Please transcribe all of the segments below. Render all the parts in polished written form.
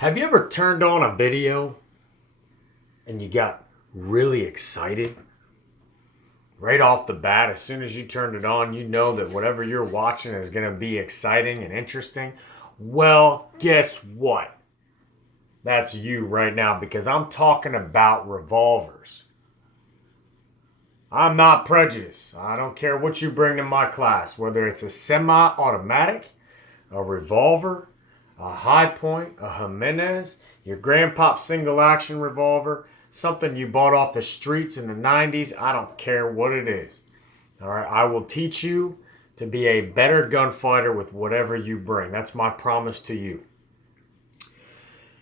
Have you ever turned on a video and you got really excited? Right off the bat, as soon as you turned it on, you know that whatever you're watching is going to be exciting and interesting. Well, guess what? That's you right now because I'm talking about revolvers. I'm not prejudiced. I don't care what you bring to my class, whether it's a semi-automatic, a revolver, a high point, a Jimenez, your grandpop single action revolver, something you bought off the streets in the 90s. I don't care what it is. All right, I will teach you to be a better gunfighter with whatever you bring. That's my promise to you.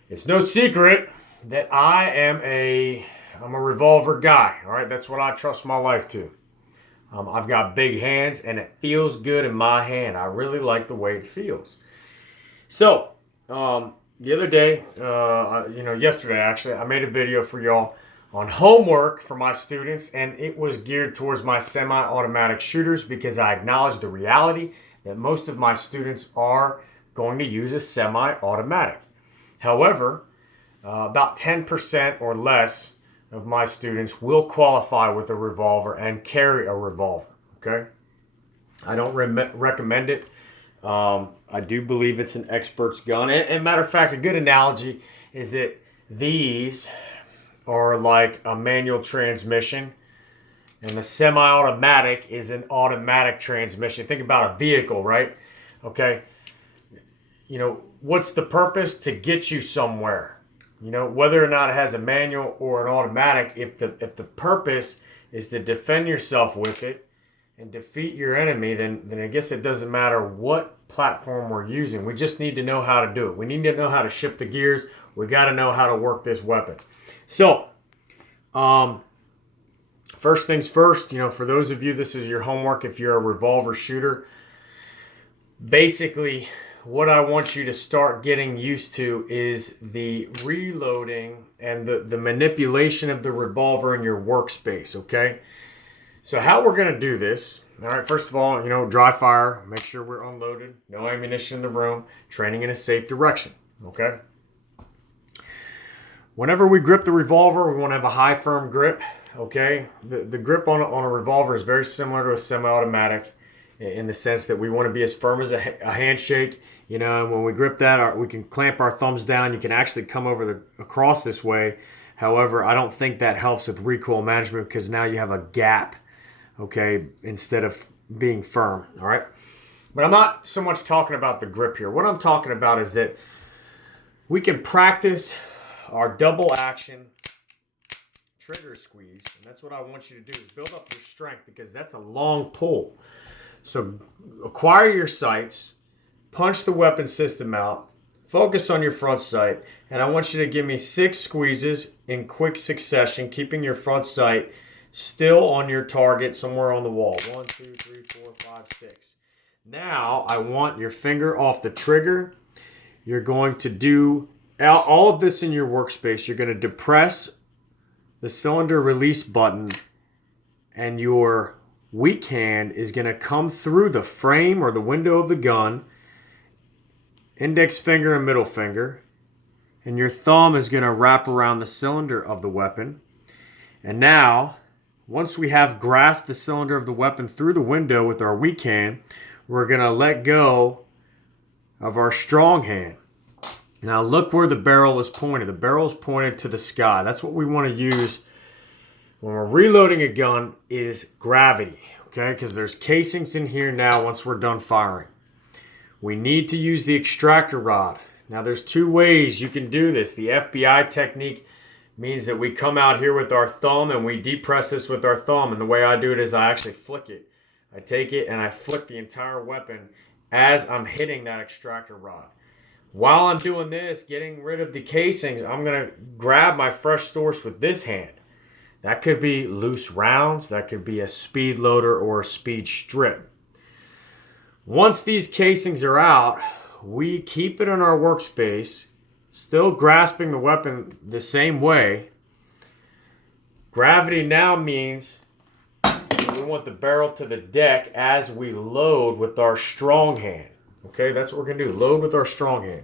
It's no secret that I'm a revolver guy. All right, that's what I trust my life to. I've got big hands and it feels good in my hand. I really like the way it feels. So, the other day, yesterday actually, I made a video for y'all on homework for my students, and it was geared towards my semi-automatic shooters because I acknowledge the reality that most of my students are going to use a semi-automatic. However, about 10% or less of my students will qualify with a revolver and carry a revolver, okay? I don't recommend it. I do believe it's an expert's gun. And matter of fact, a good analogy is that these are like a manual transmission, and the semi-automatic is an automatic transmission. Think about a vehicle, right? Okay. You know, what's the purpose? To get you somewhere. You know, whether or not it has a manual or an automatic, if the purpose is to defend yourself with it and defeat your enemy, then I guess it doesn't matter what platform we're using. We just need to know how to do it. We need to know how to shift the gears. We got to know how to work this weapon. So, first things first, for those of you, this is your homework if you're a revolver shooter. Basically, what I want you to start getting used to is the reloading and the manipulation of the revolver in your workspace, okay? So how we're going to do this, all right, first of all, dry fire, make sure we're unloaded, no ammunition in the room, training in a safe direction, okay? Whenever we grip the revolver, we want to have a high, firm grip, okay? The grip on a revolver is very similar to a semi-automatic in the sense that we want to be as firm as a handshake. And when we grip that, we can clamp our thumbs down. You can actually come across this way. However, I don't think that helps with recoil management because now you have a gap, okay, instead of being firm, all right? But I'm not so much talking about the grip here. What I'm talking about is that we can practice our double action trigger squeeze, and that's what I want you to do is build up your strength because that's a long pull. So acquire your sights, punch the weapon system out, focus on your front sight, and I want you to give me 6 squeezes in quick succession, keeping your front sight still on your target somewhere on the wall. 1, 2, 3, 4, 5, 6. Now I want your finger off the trigger. You're going to do all of this in your workspace. You're going to depress the cylinder release button, and your weak hand is going to come through the frame or the window of the gun, index finger and middle finger, and your thumb is going to wrap around the cylinder of the weapon. And now, once we have grasped the cylinder of the weapon through the window with our weak hand, we're going to let go of our strong hand. Now look where the barrel is pointed. The barrel is pointed to the sky. That's what we want to use when we're reloading a gun is gravity, okay? Because there's casings in here now once we're done firing. We need to use the extractor rod. Now there's 2 ways you can do this. The FBI technique means that we come out here with our thumb and we depress this with our thumb. And the way I do it is I actually flick it. I take it and I flick the entire weapon as I'm hitting that extractor rod. While I'm doing this, getting rid of the casings, I'm going to grab my fresh source with this hand. That could be loose rounds. That could be a speed loader or a speed strip. Once these casings are out, we keep it in our workspace, still grasping the weapon the same way. Gravity now means we want the barrel to the deck as we load with our strong hand. Okay, that's what we're going to do. Load with our strong hand.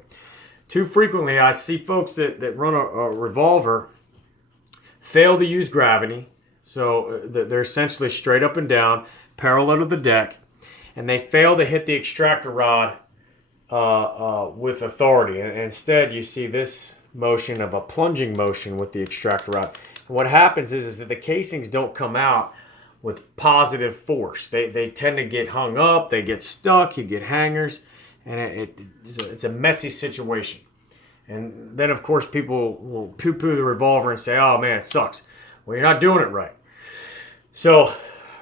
Too frequently, I see folks that run a revolver fail to use gravity. So they're essentially straight up and down, parallel to the deck, and they fail to hit the extractor rod with authority. And instead, you see this motion of a plunging motion with the extractor rod. And what happens is that the casings don't come out with positive force. They tend to get hung up, they get stuck, you get hangers, and it's a messy situation. And then, of course, people will poo-poo the revolver and say, oh, man, it sucks. Well, you're not doing it right. So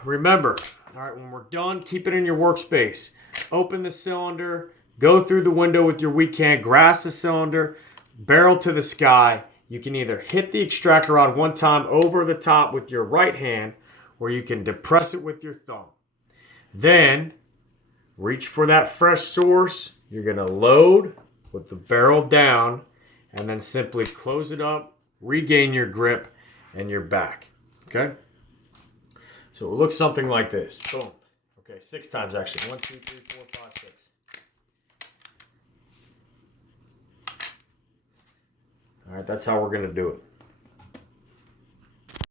remember, all right, when we're done, keep it in your workspace. Open the cylinder, go through the window with your weak hand, grasp the cylinder, barrel to the sky. You can either hit the extractor rod one time over the top with your right hand, or you can depress it with your thumb. Then reach for that fresh source. You're going to load with the barrel down, and then simply close it up, regain your grip, and you're back. Okay? So it looks something like this. Boom. Okay, 6 times actually. 1, 2, 3, 4, 5, 6. All right, that's how we're going to do it.